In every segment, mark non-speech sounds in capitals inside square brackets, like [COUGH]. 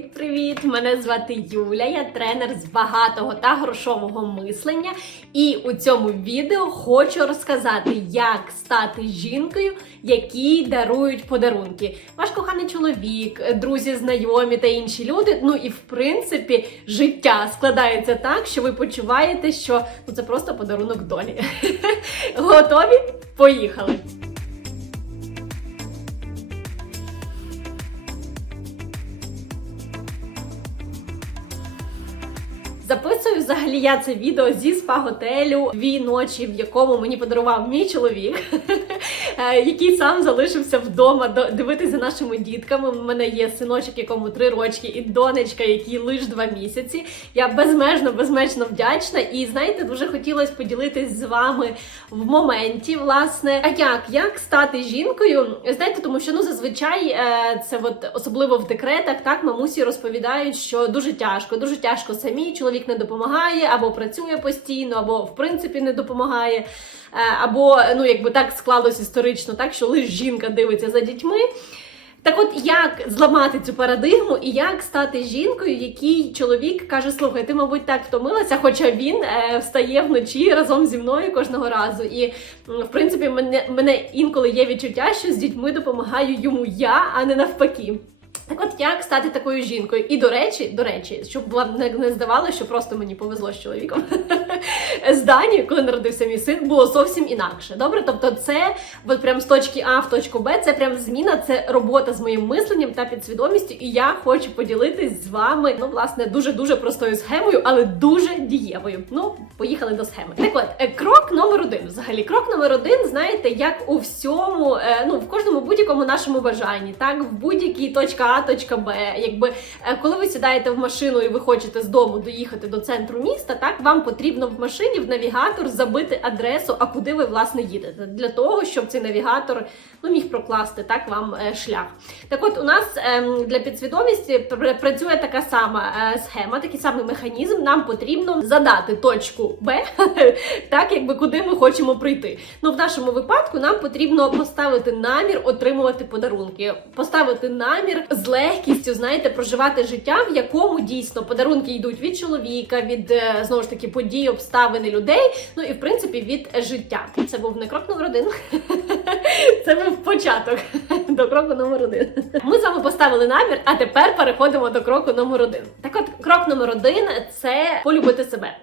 Привіт-привіт! Мене звати Юля, я тренер з багатого та грошового мислення. І у цьому відео хочу розказати, як стати жінкою, якій дарують подарунки. Ваш коханий чоловік, друзі, знайомі та інші люди. Ну і в принципі, життя складається так, що ви почуваєте, що ну це просто подарунок долі. [LAUGHS] Готові? Поїхали! Записую взагалі я це відео зі спа-готелю дві ночі, в якому мені подарував мій чоловік, який сам залишився вдома до- дивитися за нашими дітками. У мене є синочок, якому три рочки, і донечка, якій лише два місяці. Я безмежно, безмежно вдячна. І знаєте, дуже хотілося поділитись з вами в моменті, власне. А як? Як стати жінкою? Знаєте, тому що ну зазвичай е, це от особливо в декретах, так мамусі розповідають, що дуже тяжко, дуже тяжко самі. Чоловік не допомагає, або працює постійно, або в принципі не допомагає. Е, Або ну якби так склалось історично, так що лише жінка дивиться за дітьми. Так от як зламати цю парадигму і як стати жінкою, якій чоловік каже: слухай, ти, мабуть, так втомилася, хоча він е, встає вночі разом зі мною кожного разу. І в принципі, мене, мене інколи є відчуття, що з дітьми допомагаю йому я, а не навпаки. Так от як стати такою жінкою? І до речі, до речі, щоб вам не, здавалося, що просто мені повезло з чоловіком. [LAUGHS] з Данією, коли народився мій син, було зовсім інакше. Добре, тобто, це от прям з точки А в точку Б, це прям зміна, це робота з моїм мисленням та підсвідомістю. І я хочу поділитись з вами, ну, власне, дуже дуже простою схемою, але дуже дієвою. Ну, поїхали до схеми. Так от, е, крок номер один. Взагалі, крок номер один, знаєте, як у всьому, е, ну в кожному будь-якому нашому бажанні, так в будь-якій точка А, точка Б. Якби е, коли ви сідаєте в машину і ви хочете з дому доїхати до центру міста, так вам потрібно в машині в навігатор забити адресу, а куди ви власне їдете, для того, щоб цей навігатор ну міг прокласти так вам е, шлях. Так, от у нас ем, для підсвідомості працює така сама е, схема, такий самий механізм. Нам потрібно задати точку Б, [LAUGHS] так якби куди ми хочемо прийти. Ну в нашому випадку нам потрібно поставити намір отримувати подарунки, поставити намір з легкістю, знаєте, проживати життя, в якому дійсно подарунки йдуть від чоловіка, від е, знову ж таки подій, обставини людей. Ну і в принципі від життя. Це був не крок номер один. [LAUGHS] Це був початок [LAUGHS] до кроку номер один. Ми з вами поставили намір, а тепер переходимо до кроку номер один. Так от, крок номер один це полюбити себе.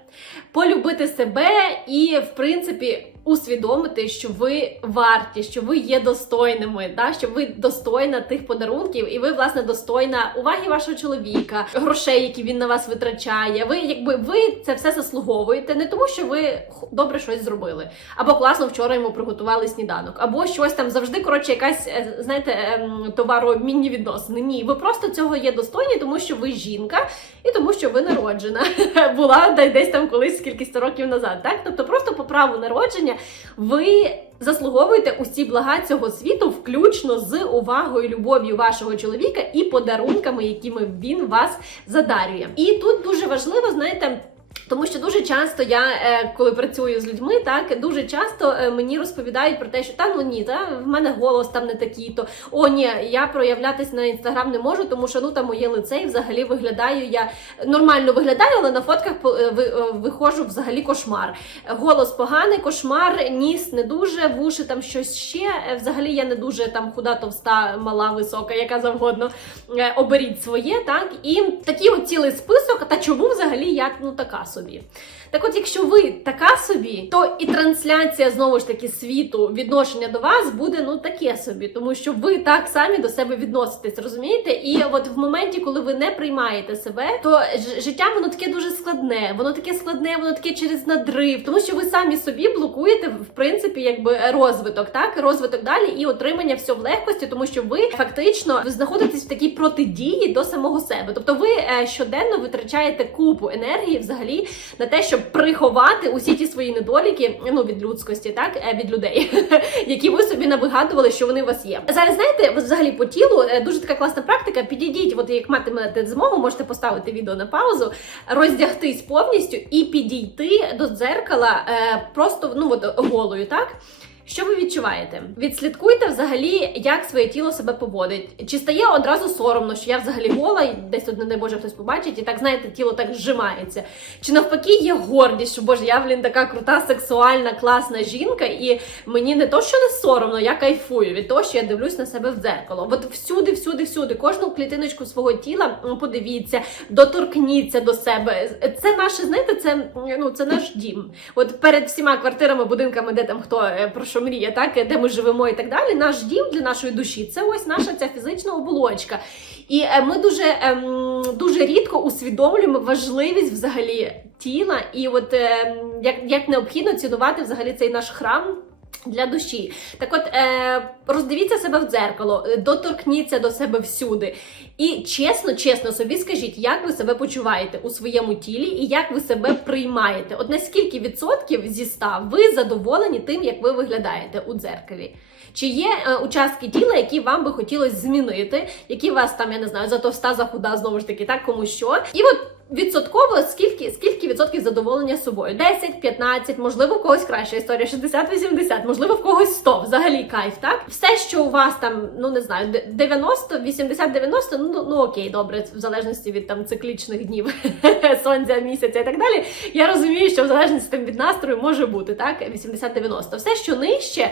Полюбити себе і, в принципі, усвідомити, що ви варті, що ви є достойними, да? що ви достойна тих подарунків, і ви, власне, достойна уваги вашого чоловіка, грошей, які він на вас витрачає. Ви, якби ви це все заслуговуєте, не тому, що ви добре щось зробили, або класно вчора йому приготували сніданок, або щось там завжди коротше, якась е, знаєте, ем, товарообмінні відносини. Ні, ви просто цього є достойні, тому що ви жінка, і тому, що ви народжена [LAUGHS] була де- десь там колись кількість років назад. Так, тобто, просто по праву народження ви. Заслуговуєте усі блага цього світу, включно з увагою, любов'ю вашого чоловіка і подарунками, якими він вас задарює. І тут дуже важливо, знаєте. Тому що дуже часто я, е, коли працюю з людьми, так дуже часто е, мені розповідають про те, що та ну ні, та в мене голос там не такий, то о, ні, я проявлятись на інстаграм не можу, тому що ну там моє лице і взагалі виглядаю. Я нормально виглядаю, але на фотках е, ви- виходжу взагалі кошмар. Голос поганий, кошмар, ніс не дуже, вуші там щось ще. Взагалі я не дуже там худа, товста, мала, висока, яка завгодно. Оберіть своє, так і такий от цілий список. Та чому взагалі я ну така собі? Так, от, якщо ви така собі, то і трансляція знову ж таки світу відношення до вас буде ну таке собі, тому що ви так самі до себе відноситесь, розумієте? І от в моменті, коли ви не приймаєте себе, то життя воно таке дуже складне, воно таке складне, воно таке через надрив, тому що ви самі собі блокуєте в принципі якби розвиток, так розвиток далі і отримання всього в легкості, тому що ви фактично знаходитесь в такій протидії до самого себе. Тобто ви е, щоденно витрачаєте купу енергії взагалі на те, щоб приховати усі ті свої недоліки ну від людськості, так е, від людей, [LAUGHS] які ви собі навигадували, що вони у вас є. Зараз знаєте, взагалі по тілу е, дуже така класна практика. Підійдіть, от як матимете змогу, можете поставити відео на паузу, роздягтись повністю і підійти до дзеркала е, просто ну от голою, так. Що ви відчуваєте? Відслідкуйте взагалі, як своє тіло себе поводить. Чи стає одразу соромно, що я взагалі гола, і десь тут, не дай Боже, хтось побачить, і так знаєте, тіло так зжимається. Чи навпаки є гордість, що боже, я блін така крута, сексуальна, класна жінка, і мені не то, що не соромно, я кайфую від того, що я дивлюсь на себе в дзеркало. От всюди, всюди, всюди, кожну клітиночку свого тіла подивіться, доторкніться до себе. Це наше, знаєте, це ну це наш дім. От перед всіма квартирами, будинками, де там хто е, про що мріє, так де ми живемо і так далі. Наш дім для нашої душі це ось наша ця фізична оболочка. І е, ми дуже ем, дуже рідко усвідомлюємо важливість взагалі тіла, і от ем, як, як необхідно цінувати взагалі цей наш храм. Для душі, так от е, роздивіться себе в дзеркало, е, доторкніться до себе всюди. І чесно, чесно собі скажіть, як ви себе почуваєте у своєму тілі і як ви себе приймаєте. От наскільки відсотків зі ста ви задоволені тим, як ви виглядаєте у дзеркалі? Чи є е, участки тіла, які вам би хотілося змінити, які вас там, я не знаю, затовста, захуда, знову ж таки, так кому що. І от відсотково скільки, скільки відсотків задоволення собою? 10, 15, можливо, у когось краща історія, 60, 80, можливо, в когось 100, взагалі кайф, так? Все, що у вас там, ну не знаю, 90, 80, 90, ну, ну окей, добре, в залежності від там циклічних днів [LAUGHS] сонця, місяця і так далі. Я розумію, що в залежності там, від настрою може бути так, 80-90. Все, що нижче.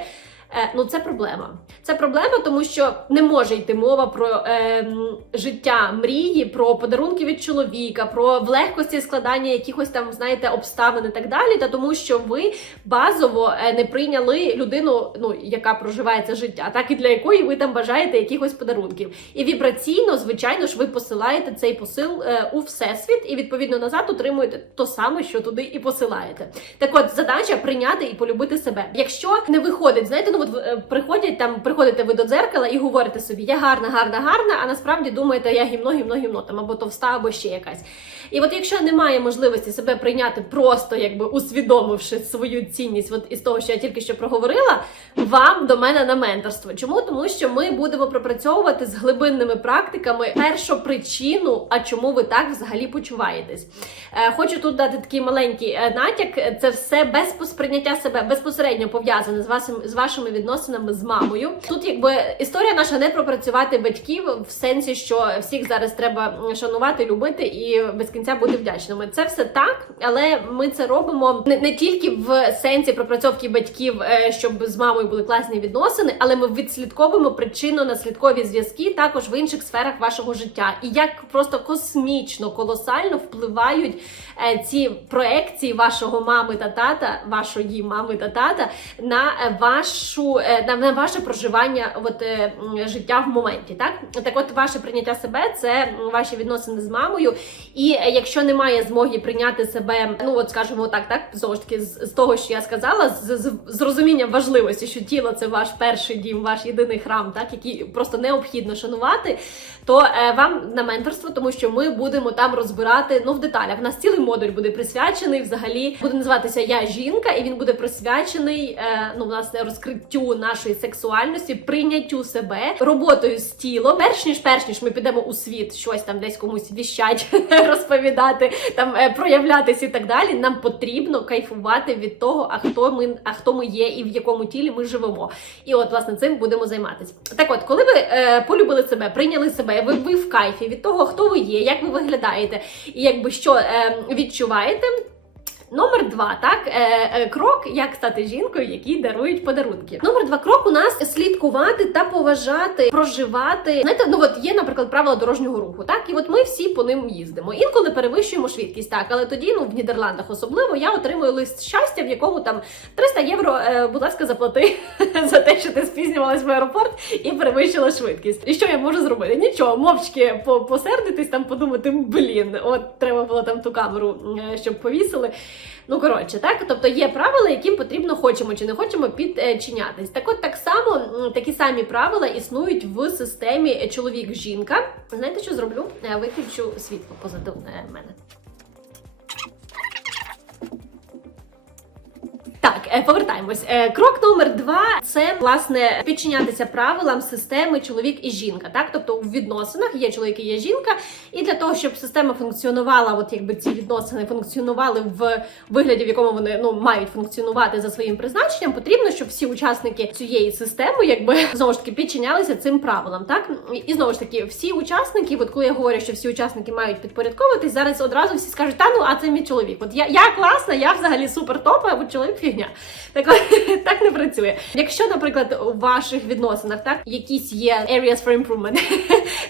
Е, ну, це проблема. Це проблема, тому що не може йти мова про е, життя мрії, про подарунки від чоловіка, про в легкості складання якихось там, знаєте, обставин і так далі. Та тому, що ви базово е, не прийняли людину, ну яка проживає це життя, так і для якої ви там бажаєте якихось подарунків. І вібраційно, звичайно ж, ви посилаєте цей посил е, у всесвіт, і відповідно назад отримуєте то саме, що туди і посилаєте. Так от задача прийняти і полюбити себе. Якщо не виходить, знаєте, ну от е, приходять там, приходите ви до дзеркала і говорите собі, я гарна, гарна, гарна, а насправді думаєте, я гімно, гімно, гімно, там або товста, або ще якась. І от якщо немає можливості себе прийняти, просто якби усвідомивши свою цінність, от із того, що я тільки що проговорила, вам до мене на менторство. Чому? Тому що ми будемо пропрацьовувати з глибинними практиками першу причину, а чому ви так взагалі почуваєтесь. Е, хочу тут дати такий маленький е, натяк. Це все без посприйняття себе безпосередньо пов'язане з вашим з вашими відносинами з мамою. Тут якби історія наша не пропрацювати батьків в сенсі, що всіх зараз треба шанувати, любити і без кінця бути вдячними. Це все так, але ми це робимо не, не тільки в сенсі пропрацьовки батьків, е, щоб з мамою були класні відносини, але ми відслідковуємо причинно-наслідкові зв'язки також в інших сферах вашого життя, і як просто космічно, колосально впливають е, ці проекції вашого мами та тата, вашої мами та тата на е, вашу на, на ваше проживання от, життя в моменті. Так, так, от ваше прийняття себе це ваші відносини з мамою. І якщо немає змоги прийняти себе, ну от скажімо так, так знову ж таки, з, з того, що я сказала, з, з, з розумінням важливості, що тіло це ваш перший дім, ваш єдиний храм, так який просто необхідно шанувати, то е, вам на менторство, тому що ми будемо там розбирати ну в деталях. У нас цілий модуль буде присвячений взагалі, буде називатися Я жінка, і він буде присвячений е, ну власне розкриттю нашої сексуальності, прийняттю себе, роботою з тілом. Перш ніж перш ніж ми підемо у світ, щось там десь комусь віщать, [LAUGHS] розповідати, там е, проявлятись і так далі. Нам потрібно кайфувати від того, а хто ми, а хто ми є і в якому тілі ми живемо. І от власне цим будемо займатися. Так, от, коли ви е, полюбили себе, прийняли себе, ви, ви в кайфі від того, хто ви є, як ви виглядаєте, і якби що е, відчуваєте. Номер два, так е, е, крок, як стати жінкою, які дарують подарунки. Номер два крок у нас слідкувати та поважати, проживати. Знаєте, ну от є, наприклад, правила дорожнього руху, так і от ми всі по ним їздимо. Інколи перевищуємо швидкість, так, але тоді, ну в Нідерландах особливо, я отримую лист щастя, в якому там 300 євро, е, будь ласка, заплати [LAUGHS] за те, що ти спізнювалась в аеропорт і перевищила швидкість. І що я можу зробити? Нічого, мовчки посердитись, там подумати, блін, от треба було там ту камеру, е, щоб повісили. Ну, коротше, так, тобто є правила, яким потрібно хочемо чи не хочемо підчинятись. Так от так само такі самі правила існують в системі чоловік-жінка. Знаєте, що зроблю? Е, Виключу світло позаду е, мене. Так, Е, Повертаємось. Е, Крок номер два це власне підчинятися правилам системи чоловік і жінка. Так, тобто у відносинах є чоловік і є жінка, і для того, щоб система функціонувала, от якби ці відносини функціонували в вигляді, в якому вони ну мають функціонувати за своїм призначенням, потрібно, щоб всі учасники цієї системи, якби [LAUGHS] знову ж таки підчинялися цим правилам. Так і знову ж таки, всі учасники, от коли я говорю, що всі учасники мають підпорядковуватись, зараз одразу всі скажуть, та ну а це мій чоловік. От я, я класна, я взагалі супер топ, а от чоловік фігня. Так, [LAUGHS] так не працює. Якщо, наприклад, у ваших відносинах так якісь є areas for improvement,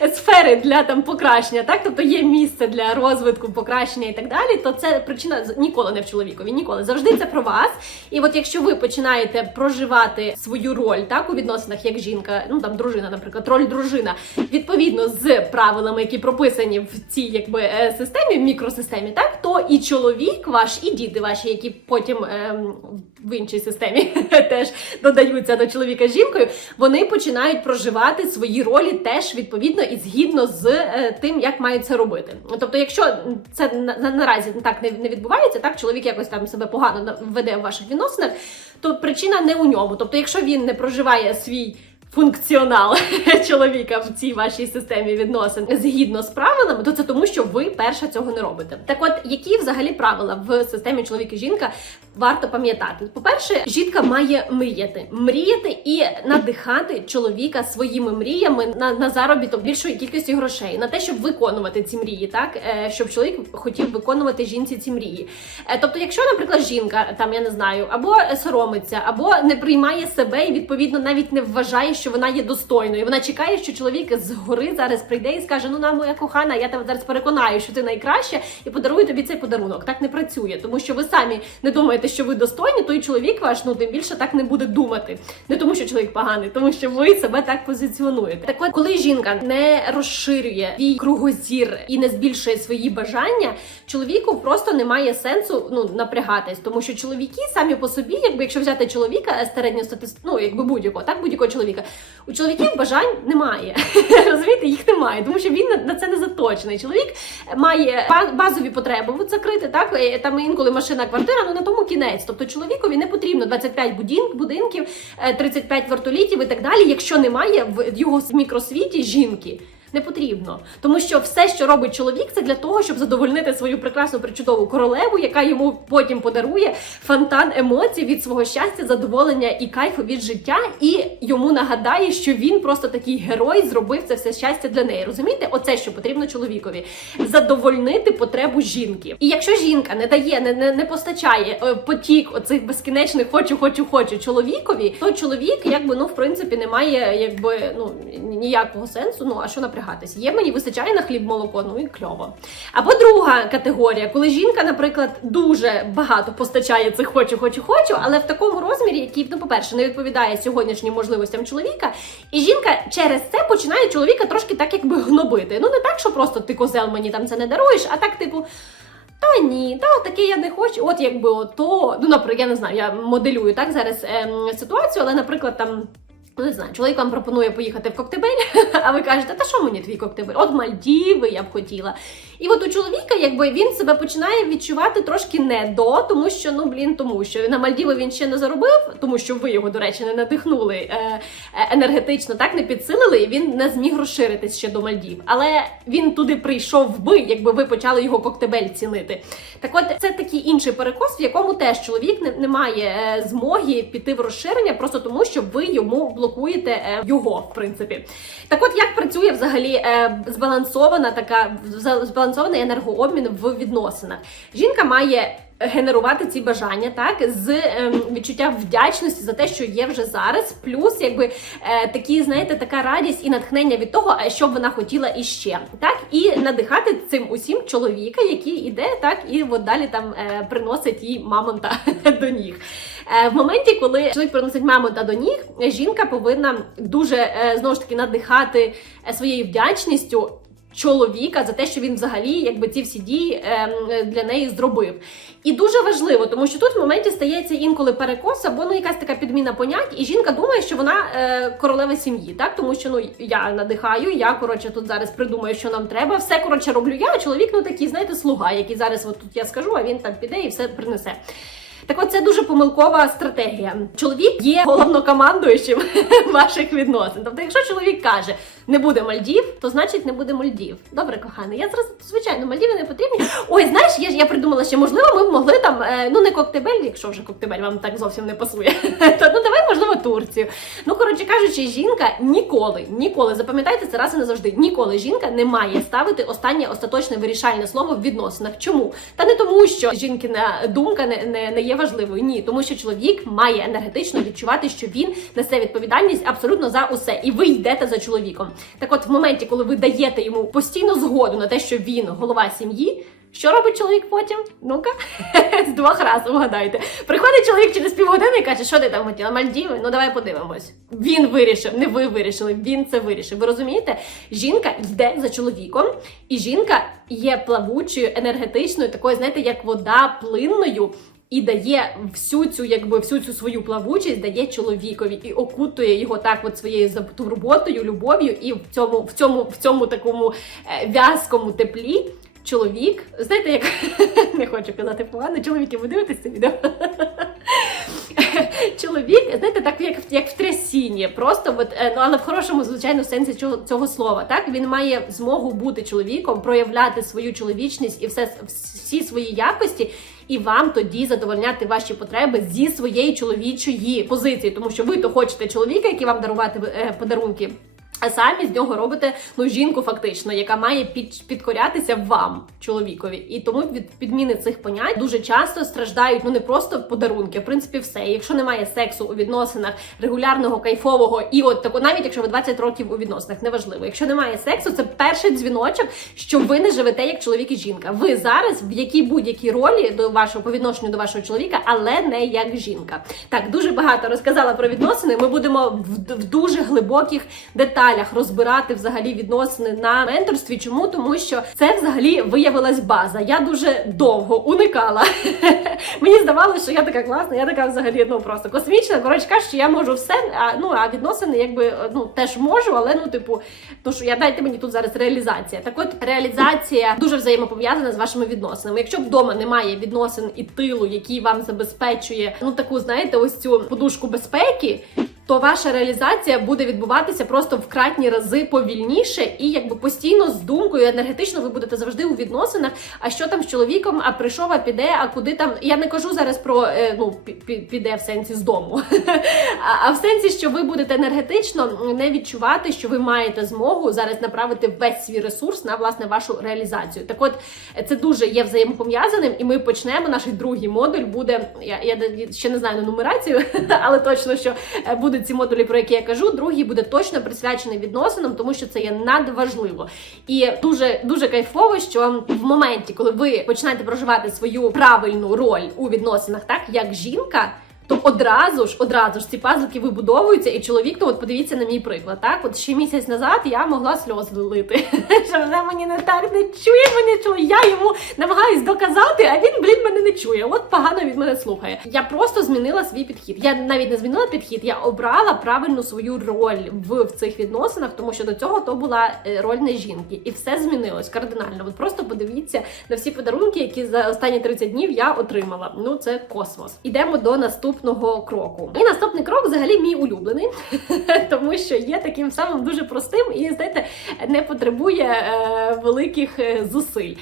[LAUGHS] сфери для там покращення, так тобто є місце для розвитку, покращення і так далі, то це причина ніколи не в чоловікові, ніколи завжди це про вас. І от якщо ви починаєте проживати свою роль так у відносинах як жінка, ну там дружина, наприклад, роль дружина, відповідно з правилами, які прописані в цій якби е, системі, мікросистемі, так то і чоловік ваш, і діти ваші, які потім ем, в іншій системі [LAUGHS] теж додаються до чоловіка з жінкою, вони починають проживати свої ролі теж відповідно і згідно з е, тим, як мають це робити. Тобто, якщо це на, на- наразі так не, відбувається, так чоловік якось там себе погано веде в ваших відносинах, то причина не у ньому. Тобто, якщо він не проживає свій функціонал [LAUGHS] чоловіка в цій вашій системі відносин згідно з правилами, то це тому, що ви перша цього не робите. Так, от які взагалі правила в системі чоловік і жінка варто пам'ятати? По-перше, жінка має мріяти, мріяти і надихати чоловіка своїми мріями на, на заробіток більшої кількості грошей, на те, щоб виконувати ці мрії, так Е, щоб чоловік хотів виконувати жінці ці мрії. Е, Тобто, якщо, наприклад, жінка там я не знаю, або соромиться, або не приймає себе і відповідно навіть не вважає, що вона є достойною. Вона чекає, що чоловік згори зараз прийде і скаже: Ну на моя кохана, я тебе зараз переконаю, що ти найкраща, і подарую тобі цей подарунок. Так не працює, тому що ви самі не думаєте, що ви достойні, то і чоловік ваш ну тим більше так не буде думати. Не тому, що чоловік поганий, тому що ви себе так позиціонуєте. Так от, коли жінка не розширює свій кругозір і не збільшує свої бажання, чоловіку просто немає сенсу ну напрягатись, тому що чоловіки самі по собі, якби якщо взяти чоловіка середньостатист... ну якби будь-якого, так будь-якого чоловіка, у чоловіків бажань немає. [LAUGHS] Розумієте, їх немає, тому що він на- це не заточений. Чоловік має ба- базові потреби от закрити, так е, там інколи машина, квартира, ну на тому кінець. Тобто чоловікові не потрібно 25 будін- будинків, е, 35 вертолітів і так далі, якщо немає в його мікросвіті жінки. Не потрібно, тому що все, що робить чоловік, це для того, щоб задовольнити свою прекрасну причудову королеву, яка йому потім подарує фонтан емоцій від свого щастя, задоволення і кайфу від життя, і йому нагадає, що він просто такий герой зробив це все щастя для неї. Розумієте, оце що потрібно чоловікові задовольнити потребу жінки. І якщо жінка не дає, не, не, не постачає е, потік оцих безкінечних хочу, хочу, хочу чоловікові, то чоловік, якби ну в принципі не має якби ну ніякого сенсу. Ну а що напрягатись? Є мені вистачає на хліб молоко, ну і кльово. Або друга категорія, коли жінка, наприклад, дуже багато постачає цих хочу, хочу, хочу, але в такому розмірі, який, ну, по-перше, не відповідає сьогоднішнім можливостям чоловіка, і жінка через це починає чоловіка трошки так, якби гнобити. Ну не так, що просто ти козел мені там це не даруєш, а так, типу. Та ні, та таке я не хочу. От якби ото, ну наприклад, я не знаю, я моделюю так зараз ем, ситуацію, але, наприклад, там. Ну, не знаю, чоловік вам пропонує поїхати в Коктебель, [LAUGHS] а ви кажете, та що мені твій Коктебель? От Мальдіви я б хотіла. І от у чоловіка, якби він себе починає відчувати трошки не до, тому що ну блін, тому що на Мальдіви він ще не заробив, тому що ви його, до речі, не надихнули е, е, енергетично, так не підсилили, і він не зміг розширитись ще до Мальдів. Але він туди прийшов би, якби ви почали його Коктебель цінити. Так от це такий інший перекос, в якому теж чоловік не, не має е, змоги піти в розширення, просто тому що ви йому блокуєте е, його, в принципі. Так от як працює взагалі е, збалансована така вза- збалансований енергообмін в відносинах? Жінка має. Генерувати ці бажання так з ем, відчуття вдячності за те, що є вже зараз, плюс якби е, такі, знаєте, така радість і натхнення від того, а що б вона хотіла іще, так і надихати цим усім чоловіка, який іде, так і от далі там е, приносить їй мамонта [LAUGHS] до ніг. Е, в моменті, коли чоловік приносить мамонта до ніг, жінка повинна дуже е, знову ж таки надихати е, своєю вдячністю. Чоловіка за те, що він взагалі якби ці всі дії ем, для неї зробив, і дуже важливо, тому що тут в моменті стається інколи перекос або ну якась така підміна понять, і жінка думає, що вона е, королева сім'ї, так тому що ну я надихаю, я коротше тут зараз придумаю, що нам треба. Все коротше роблю я. А чоловік ну такий, знаєте, слуга, який зараз от тут я скажу, а він там піде і все принесе. Так от це дуже помилкова стратегія. Чоловік є головнокомандуючим [LAUGHS] ваших відносин. Тобто, якщо чоловік каже, не буде Мальдів, то значить не буде Мальдів. Добре, коханий. Я зараз звичайно Мальдіви не потрібні. Ой, знаєш, я я придумала, що можливо ми могли там, е, ну не коктебель, якщо вже коктебель вам так зовсім не пасує. [LAUGHS] То ну давай, можливо, Турцію. Ну коротше кажучи, жінка ніколи, ніколи запам'ятайте це раз і назавжди. Ніколи жінка не має ставити останнє остаточне вирішальне слово в відносинах. Чому? Та не тому, що жінкина думка не, не, не є важливою. Ні, тому що чоловік має енергетично відчувати, що він несе відповідальність абсолютно за усе, і ви йдете за чоловіком. Так, от в моменті, коли ви даєте йому постійно згоду на те, що він голова сім'ї. Що робить чоловік потім? Ну-ка, [LAUGHS] з двох разів угадайте. Приходить чоловік через півгодини і каже, що ти там хотіла? Мальдіви? Ну давай подивимось. Він вирішив, не ви вирішили, він це вирішив. Ви розумієте? Жінка йде за чоловіком, і жінка є плавучою, енергетичною, такою, знаєте, як вода плинною. І дає всю цю, якби всю цю свою плавучість дає чоловікові і окутує його так, от своєю турботою, любов'ю, і в цьому, в цьому, в цьому такому е, в'язкому теплі чоловік, знаєте, як [LAUGHS] не хочу казати погано, чоловіки, ви дивитесь це відео? [LAUGHS] Чоловік, знаєте, так як, як в трясінні, просто от, е, ну але в хорошому, звичайно, сенсі цього, цього слова. Так він має змогу бути чоловіком, проявляти свою чоловічність і все всі свої якості. І вам тоді задовольняти ваші потреби зі своєї чоловічої позиції, тому що ви то хочете чоловіка, який вам дарувати е, подарунки. А самі з нього робите ну жінку, фактично, яка має під, підкорятися вам, чоловікові. І тому від підміни цих понять дуже часто страждають ну не просто подарунки, а в принципі, все. І якщо немає сексу у відносинах регулярного, кайфового, і от тако, навіть якщо ви 20 років у відносинах, неважливо. Якщо немає сексу, це перший дзвіночок, що ви не живете як чоловік і жінка. Ви зараз в якій будь-якій ролі до вашого по відношенню до вашого чоловіка, але не як жінка. Так дуже багато розказала про відносини. Ми будемо в, в дуже глибоких деталях деталях розбирати взагалі відносини на менторстві. Чому? Тому що це взагалі виявилась база. Я дуже довго уникала. [LAUGHS] Мені здавалося, що я така класна, я така взагалі ну просто космічна. Коротше кажучи, я можу все. А ну а відносини, якби ну теж можу, але ну, типу, то що я дайте мені тут зараз реалізація. Так, от реалізація дуже взаємопов'язана з вашими відносинами. Якщо вдома немає відносин і тилу, який вам забезпечує ну таку, знаєте, ось цю подушку безпеки то ваша реалізація буде відбуватися просто в кратні рази повільніше і якби постійно з думкою енергетично ви будете завжди у відносинах. А що там з чоловіком? А прийшов, а піде, а куди там? Я не кажу зараз про е, ну піде в сенсі з дому, [LAUGHS] а в сенсі, що ви будете енергетично не відчувати, що ви маєте змогу зараз направити весь свій ресурс на власне вашу реалізацію. Так, от це дуже є взаємопов'язаним, і ми почнемо. Наш другий модуль буде. Я я ще не знаю на нумерацію, [LAUGHS] але точно що е, буде будуть ці модулі, про які я кажу. Другий буде точно присвячений відносинам, тому що це є надважливо. І дуже дуже кайфово, що в моменті, коли ви починаєте проживати свою правильну роль у відносинах, так як жінка то одразу ж одразу ж ці пазлики вибудовуються, і чоловік, ну от подивіться на мій приклад. Так, от ще місяць назад я могла сльози лити. [LAUGHS] Що вона мені не так не чує, мене чує. Я йому намагаюсь доказати, а він, блін, мене не чує. От погано від мене слухає. Я просто змінила свій підхід. Я навіть не змінила підхід, я обрала правильну свою роль в, в цих відносинах, тому що до цього то була е, роль не жінки, і все змінилось кардинально. От просто подивіться на всі подарунки, які за останні 30 днів я отримала. Ну це космос. Ідемо до наступного наступного кроку. І наступний крок взагалі мій улюблений, [LAUGHS] тому що є таким самим дуже простим і, знаєте, не потребує е, великих е, зусиль.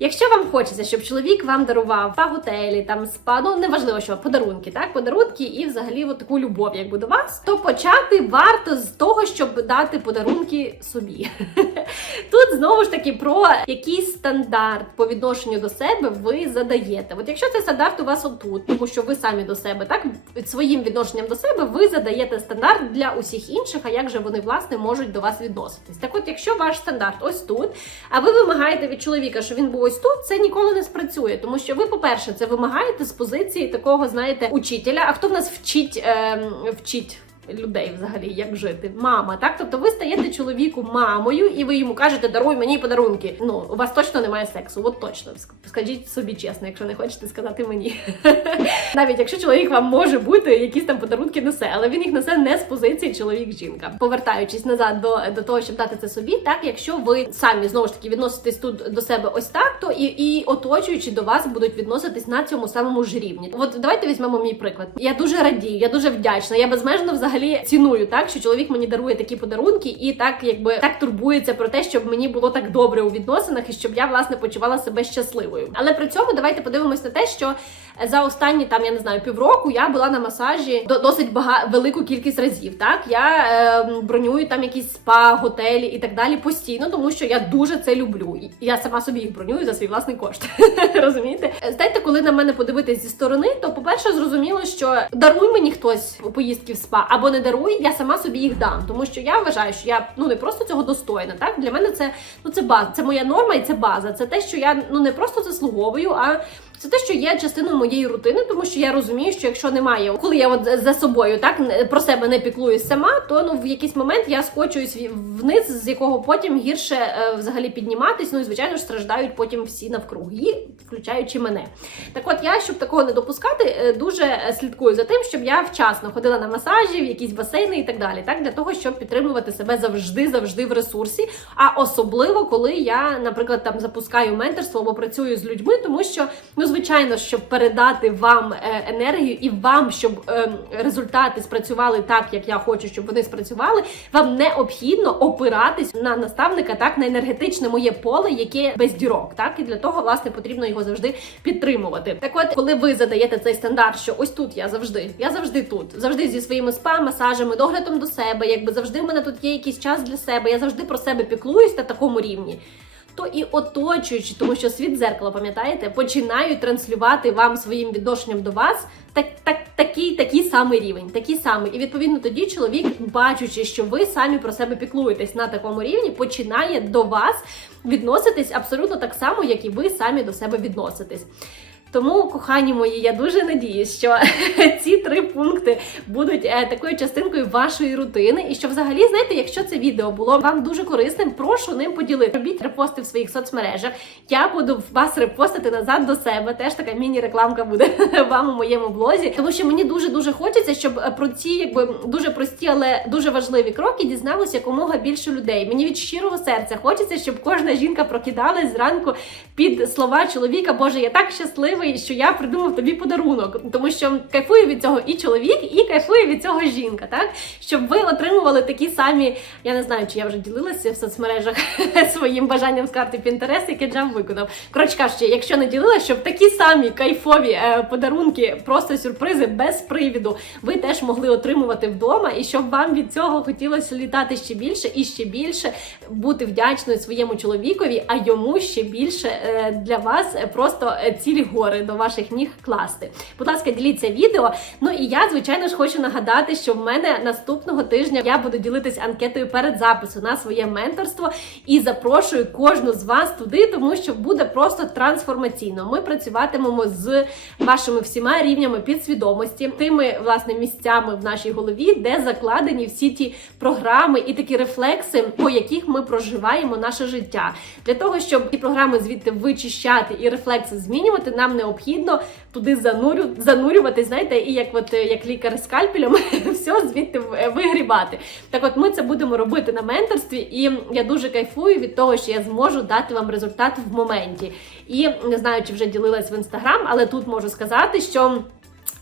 Якщо вам хочеться, щоб чоловік вам дарував па готелі, там спа, ну неважливо, що подарунки, так подарунки і взагалі от таку любов, якби до вас, то почати варто з того, щоб дати подарунки собі. [LAUGHS] Тут знову ж таки про який стандарт по відношенню до себе ви задаєте. От якщо цей стандарт у вас отут, тому що ви самі до себе, так своїм відношенням до себе ви задаєте стандарт для усіх інших, а як же вони власне можуть до вас відноситись? Так, от, якщо ваш стандарт ось тут, а ви вимагаєте від чоловіка, що він був ось тут, це ніколи не спрацює, тому що ви, по-перше, це вимагаєте з позиції такого, знаєте, учителя. А хто в нас вчить, е, вчить? Людей взагалі, як жити. Мама, так? Тобто ви стаєте чоловіку мамою, і ви йому кажете, даруй мені подарунки. Ну, у вас точно немає сексу, от точно. Скажіть собі чесно, якщо не хочете сказати мені. [LAUGHS] Навіть якщо чоловік вам може бути, якісь там подарунки несе, але він їх несе не з позиції чоловік-жінка. Повертаючись назад до, до того, щоб дати це собі, так якщо ви самі знову ж таки відноситесь тут до себе ось так, то і, і оточуючи до вас будуть відноситись на цьому самому ж рівні. От давайте візьмемо мій приклад. Я дуже радію, я дуже вдячна. Я безмежно взагалі ціную так, що чоловік мені дарує такі подарунки, і так якби так турбується про те, щоб мені було так добре у відносинах і щоб я власне почувала себе щасливою. Але при цьому давайте подивимось на те, що за останні там я не знаю півроку я була на масажі до досить бага велику кількість разів. Так я е, бронюю там якісь спа, готелі і так далі постійно, тому що я дуже це люблю. Я сама собі їх бронюю за свій власний кошт. [LAUGHS] Розумієте? Знаєте, коли на мене подивитись зі сторони, то по-перше, зрозуміло, що даруй мені хтось у поїздки в спа або не даруй, я сама собі їх дам, тому що я вважаю, що я ну не просто цього достойна. Так для мене це ну це база, це моя норма і це база. Це те, що я ну не просто заслуговую, а це те, що є частиною моєї рутини, тому що я розумію, що якщо немає, коли я от за собою так про себе не піклуюсь сама, то ну в якийсь момент я скочуюсь вниз, з якого потім гірше е, взагалі підніматись. Ну і звичайно ж страждають потім всі навкруги, включаючи мене. Так от я, щоб такого не допускати, е, дуже е, слідкую за тим, щоб я вчасно ходила на масажі, в якісь басейни і так далі. Так для того, щоб підтримувати себе завжди, завжди в ресурсі. А особливо, коли я, наприклад, там запускаю менторство або працюю з людьми, тому що ну звичайно, щоб передати вам е, енергію і вам, щоб е, результати спрацювали так, як я хочу, щоб вони спрацювали, вам необхідно опиратись на наставника, так на енергетичне моє поле, яке без дірок. Так і для того власне потрібно його завжди підтримувати. Так, от, коли ви задаєте цей стандарт, що ось тут я завжди, я завжди тут, завжди зі своїми спа, масажами, доглядом до себе, якби завжди в мене тут є якийсь час для себе. Я завжди про себе піклуюсь на такому рівні то і оточуючи, тому що світ зеркала, пам'ятаєте, починають транслювати вам своїм відношенням до вас так, так, такий, такий самий рівень, такий самий. І відповідно тоді чоловік, бачучи, що ви самі про себе піклуєтесь на такому рівні, починає до вас відноситись абсолютно так само, як і ви самі до себе відноситесь. Тому, кохані мої, я дуже надіюсь, що [LAUGHS] ці три пункти будуть е, такою частинкою вашої рутини. І що, взагалі, знаєте, якщо це відео було вам дуже корисним, прошу ним поділити. Робіть репости в своїх соцмережах. Я буду вас репостити назад до себе. Теж така міні-рекламка буде [LAUGHS] вам у моєму блозі. Тому що мені дуже дуже хочеться, щоб е, про ці якби дуже прості, але дуже важливі кроки дізналося якомога більше людей. Мені від щирого серця хочеться, щоб кожна жінка прокидалась зранку під слова чоловіка. Боже, я так щасливий, що я придумав тобі подарунок, тому що кайфує від цього і чоловік, і кайфує від цього жінка. Так щоб ви отримували такі самі. Я не знаю, чи я вже ділилася в соцмережах [LAUGHS] своїм бажанням з карти Pinterest, яке Джам виконав. Коротше кажучи, якщо не ділилася, щоб такі самі кайфові е, подарунки, просто сюрпризи без привіду, ви теж могли отримувати вдома, і щоб вам від цього хотілося літати ще більше і ще більше, бути вдячною своєму чоловікові, а йому ще більше е, для вас е, просто е, цілі гори до ваших ніг класти. Будь ласка, діліться відео. Ну і я, звичайно ж, хочу нагадати, що в мене наступного тижня я буду ділитись анкетою перед запису на своє менторство і запрошую кожну з вас туди, тому що буде просто трансформаційно. Ми працюватимемо з вашими всіма рівнями підсвідомості, тими власне місцями в нашій голові, де закладені всі ті програми і такі рефлекси, по яких ми проживаємо наше життя. Для того щоб ті програми звідти вичищати і рефлекси змінювати, нам необхідно туди занурю, занурювати, знаєте, і як от е, як лікар скальпелем [LAUGHS] все звідти вигрібати. Так, от ми це будемо робити на менторстві, і я дуже кайфую від того, що я зможу дати вам результат в моменті. І не знаю, чи вже ділилась в інстаграм, але тут можу сказати, що.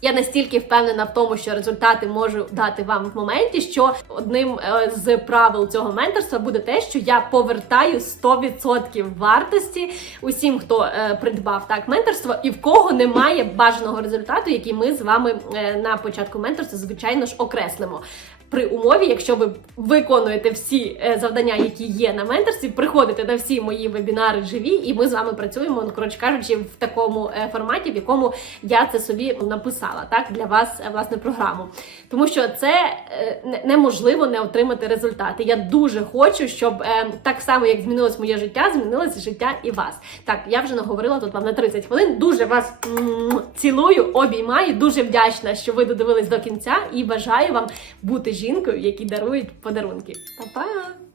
Я настільки впевнена в тому, що результати можу дати вам в моменті, що одним е, з правил цього менторства буде те, що я повертаю 100% вартості усім, хто е, придбав так менторство, і в кого немає бажаного результату, який ми з вами е, на початку менторства, звичайно ж, окреслимо. При умові, якщо ви виконуєте всі е, завдання, які є на менторстві, приходите на всі мої вебінари живі, і ми з вами працюємо, ну, коротше кажучи, в такому е, форматі, в якому я це собі написала, так для вас е, власне програму. Тому що це неможливо не отримати результати. Я дуже хочу, щоб так само, як змінилось моє життя, змінилося життя і вас. Так, я вже наговорила тут вам на 30 хвилин. Дуже вас цілую, обіймаю. Дуже вдячна, що ви додивились до кінця, і бажаю вам бути жінкою, які дарують подарунки. Па-па!